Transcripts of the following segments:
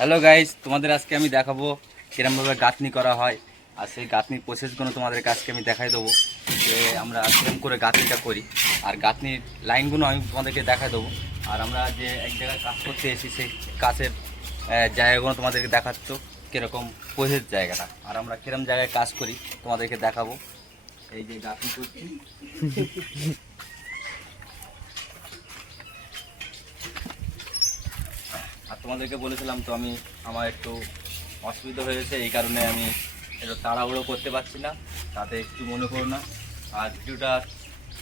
Hello guys, তোমাদের আজকে আমি দেখাবো কিরমভাবে গাঁথনি করা হয়। আর সেই গাঁথনির প্রসেসগুলো তোমাদের আজকে আমি দেখাই দেবো যে আমরা কিরম করে গাঁথনিটা করি। আর গাঁথনির লাইনগুলো আমি তোমাদেরকে দেখাই দেবো। আর আমরা যে এক জায়গায় কাজ করতে এসেছি সেই কাজের জায়গাগুলো তোমাদেরকে দেখাচ্ছ কীরকম প্রসেস জায়গাটা। আর আমরা কিরম জায়গায় কাজ করি তোমাদেরকে দেখাবো। এই যে গাঁথনি করছি, আর তোমাদেরকে বলেছিলাম তো আমি আমার একটু অসুবিধা হয়েছে, এই কারণে আমি একটু তাড়াহুড়ো করতে পারছি না, তাতে একটু মনে করো না। আর ভিডিওটা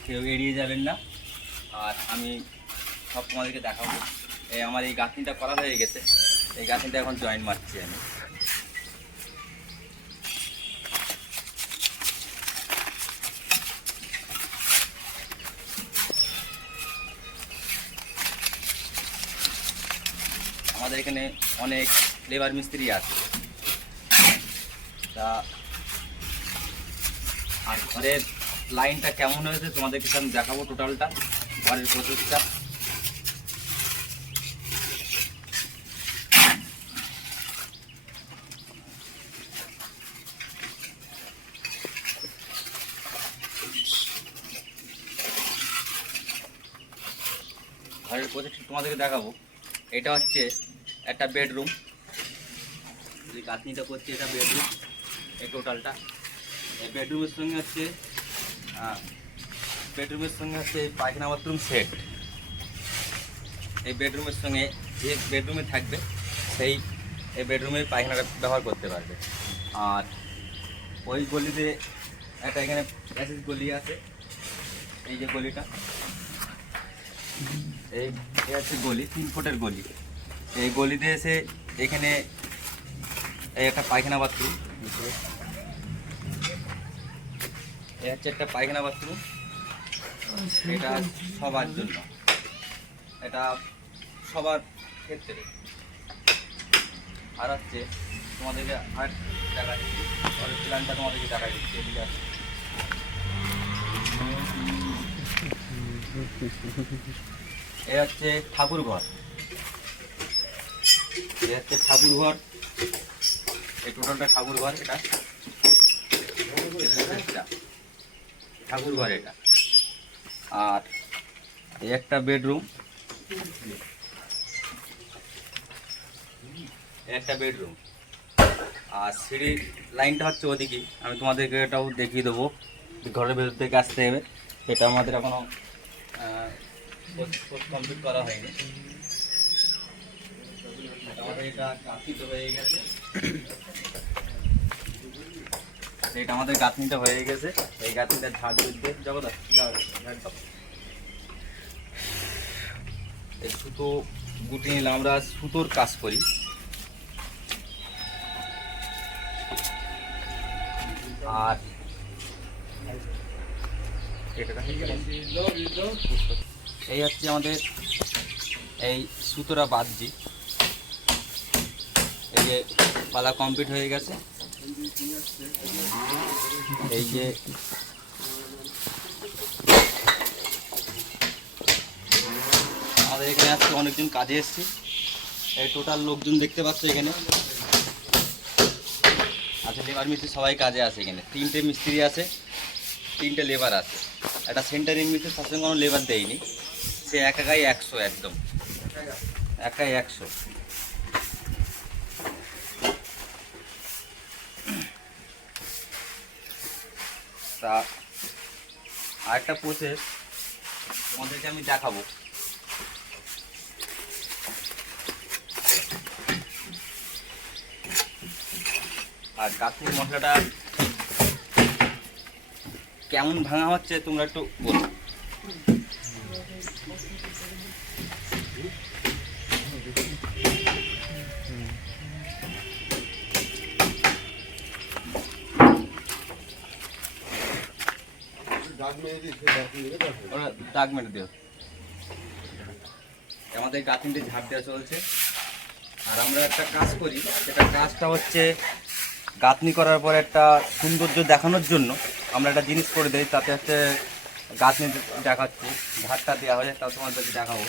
কেউ এড়িয়ে যাবেন না। আর আমি সব তোমাদেরকে দেখাবো। আমার এই গাঁথনিটা করা হয়ে গেছে, এই গাঁথনিটা এখন জয়েন মারছি আমি। আমাদের এখানে অনেক লেবার মিস্ত্রি আছে, তা আর ঘরের লাইনটা কেমন হয়েছে তোমাদেরকে আমি দেখাবো টোটালটা ঘরের প্রসেসটা। ঘরের প্রসেসটা তোমাদেরকে দেখাবো। এটা হচ্ছে একটা বেডরুম, যে গাঁথনিটা করছি এটা বেডরুম, এই টোটালটা। এই বেডরুমের সঙ্গে হচ্ছে পায়খানা বাথরুম সেট। এই বেডরুমের সঙ্গে যে বেডরুমে থাকবে সেই এই বেডরুমে পায়খানাটা ব্যবহার করতে পারবে। আর ওই গলিতে একটা এখানে প্যাসেজ গলি আছে, এই যে গলিটা, এই হচ্ছে গলি 3 ফুটের গলি। এই গলিতে এসে এখানে এই একটা পায়খানা বাথরুম, এই হচ্ছে একটা পায়খানা বাথরুম। এটা সবার জন্য, এটা সবার ক্ষেত্রে। আর হচ্ছে তোমাদেরকে আর দেখা দিচ্ছি, প্ল্যানটা তোমাদেরকে দেখা দিচ্ছি। এদিকে আছে, এ হচ্ছে ঠাকুর ঘর, এ হচ্ছে ঠাকুর ঘর, এই টোটালটা ঠাকুর ঘর। এটা ঠাকুর ঘর এটা। আর এই একটা বেডরুম, একটা বেডরুম। আর সিঁড়ির লাইনটা হচ্ছে ওদিকে, আমি তোমাদেরকে এটাও দেখিয়ে দেবো। ঘরের ভেতর থেকে আসতে হবে, এটা আমাদের এখনও কমপ্লিট করা হয়নি। আমাদের এটা গাঁথনিটা হয়ে গেছে, এটা আমাদের গাঁথনিটা হয়ে গেছে। এই গাঁথনিটা ঝাড় দিতে যাবো, এই সুতো গুটি নিলাম, আমরা সুতোর কাজ করি। আর এই হচ্ছে আমাদের এই সুতোটা বাঁধছি। এই যে পালা কমপ্লিট হয়ে গেছে। এই যে আমাদের এখানে আজকে অনেকজন কাজে এসছে, এই টোটাল লোকজন দেখতে পাচ্ছ এখানে আছে। লেবার মিস্ত্রি সবাই কাজে আছে, এখানে 3টে মিস্ত্রি আছে, 3টে লেবার আছে। একটা সেন্টারিং মিস্ত্রি সবসময় কোনো লেবার দেয়নি, সে একাই 100, একদম একাই 100। তা আরেকটা প্রসেস তোমাদেরকে আমি দেখাবো। আর গাঁথনির মশলাটা কেমন ভাঙা হচ্ছে তোমরা একটু বলো। দাগ মেরে দিও। আমাদের গাঁথনিতে ঝাঁপ দেওয়া চলছে। আর আমরা একটা কাজ করি, সেটা কাজটা হচ্ছে গাঁথনি করার পর একটা সৌন্দর্য দেখানোর জন্য আমরা একটা জিনিস করে দিই, তাতে হচ্ছে গাঁথনি দেখাচ্ছি, ঝাড়টা দেওয়া হয়ে, তাও তোমাদেরকে দেখাবো।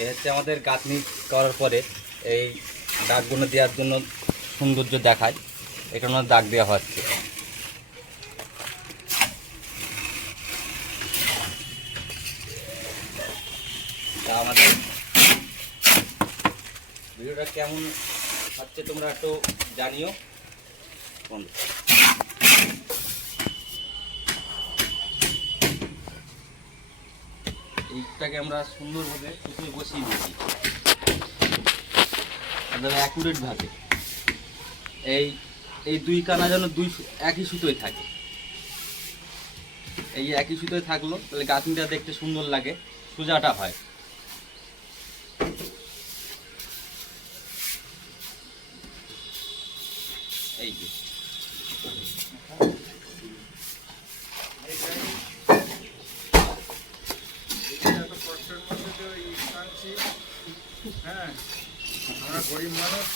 এই হচ্ছে আমাদের গাঁথনি করার পরে এই দাগগুলো দেওয়ার জন্য সৌন্দর্য দেখায়, এখানে দাগ দেওয়া হচ্ছে। তা আমাদের ভিডিওটা কেমন হচ্ছে তোমরা একটু জানিও বন্ধু। এইটাকে আমরা সুন্দরভাবে সুতোয় বসিয়ে দিয়েছি একদম অ্যাকুরেট ভাবে। এই এই দুই কানা যেন একই সুতোয় থাকে, এই একই সুতোয় থাকলো তাহলে গাঁথনিটা দেখতে সুন্দর লাগে, সোজাটা হয়। এই যে হ্যাঁ, আমরা গরিব মানুষ।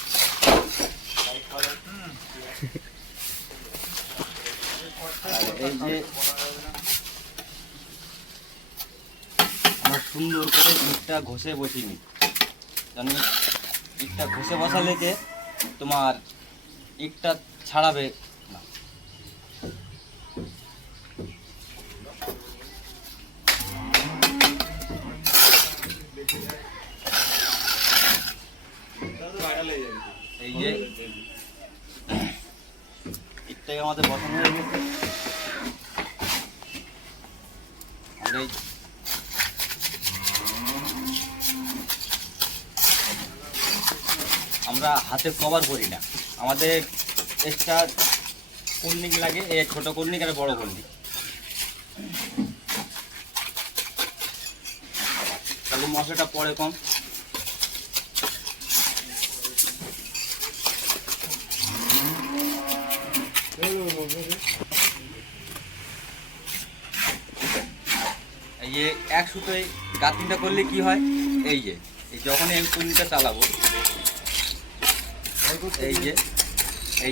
এই যে আমরা সুন্দর করে ইটটা ঘষে বসিয়ে নিই, কারণ ইটটা ঘষে বসালে যে তোমার ইটটা ছাড়াবে না। এই যে ইটটাকে আমাদের বসানো হয়ে গেছে। আমরা হাতে কভার করি না, আমাদের এক্সট্রা কর্নিক লাগে, এই ছোট কর্নিক আর বড় কর্নিক। তাহলে মশলাটা পড়ে কম। এই যে এক সুতোয় গাঁথনিটা করলে কি হয়, এই যে যখন এই কর্নিটা চালাবো এই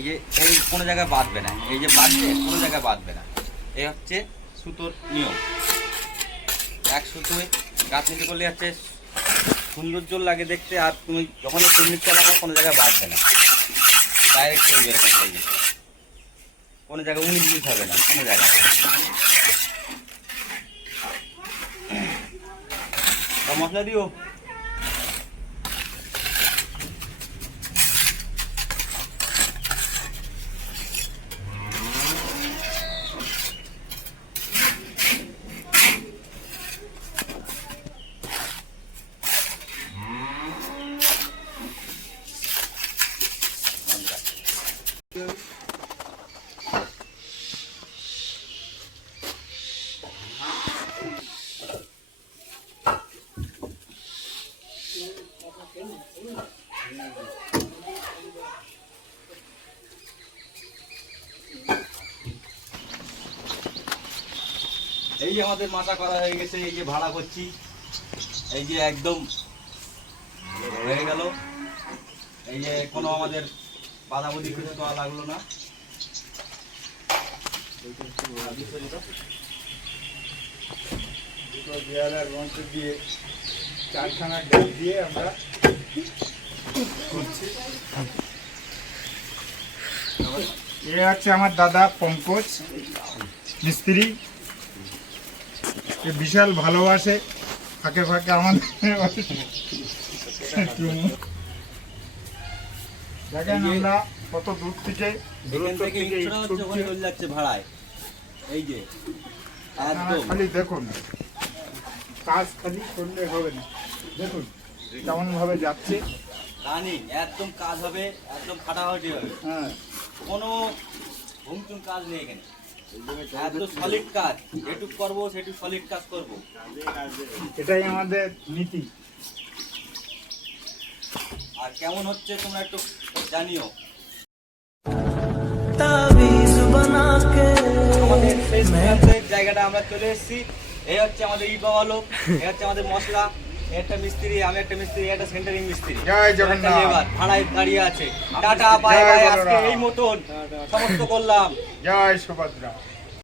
যে এই কোনো জায়গায় বাঁধবে না, এই যে বাঁধবে কোনো জায়গায় বাঁধবে না। এই হচ্ছে সুতোর নিয়ম। এক সুতোয় গাঁথনিটা করলে হচ্ছে সৌন্দর্য লাগে দেখতে, আর তুমি যখন এই কর্নিটা লাগাও কোনো জায়গায় বাঁধবে না, ডাইরেক্ট চলবে এরকম। এই যে কোনো জায়গায় 19 মিনিট হবে না কোনো জায়গায়। মশলা দিও। এই যে আমাদের মাথা করা হয়ে গেছে, এই যে ভাড়া করছি, এই যে একদম হয়ে গেল। এই যে কোনো আমাদের বাধাবধি কিছু করা লাগলো না। দুটো দেয়ালের মঞ্চ দিয়ে 4খানা ডেক দিয়ে আমরা করছি। এ হচ্ছে আমার দাদা পঙ্কজ মিস্ত্রি, এ বিশাল ভালোবাসে, ফাঁকে ফাঁকে আমাদের দেখেন আমরা কত দূর থেকে যাচ্ছে ভাড়ায়। এই যে খালি দেখুন, কাজ খালি করলে হবে না, দেখুন কেমন ভাবে যাচ্ছে। রানিং একদম কাজ হবে, একদম ফাটাফাটি হবে। হ্যাঁ, কোনো ঘুমচুম কাজ নেই এখানে, এত সলিড কাজ, যেটুক করবো সেটুক সলিড কাজ করবো। এটাই আমাদের নীতি। আর কেমন হচ্ছে তোমরা একটু জানিও। আমাদের সেই জায়গাটা আমরা চলে এসেছি। এই হচ্ছে আমাদের ইট বাবা লোক, এই হচ্ছে আমাদের মশলা, একটা মিস্ত্রি, আমি একটা মিস্ত্রি, একটা সেন্টারিং মিস্ত্রি, জয় জগন্নাথ। লেবার ভাড়ায় দাঁড়িয়ে আছে। টাটা বাই বাই, আজকে এই মতন সমস্ত করলাম। জয় সুভদ্রা।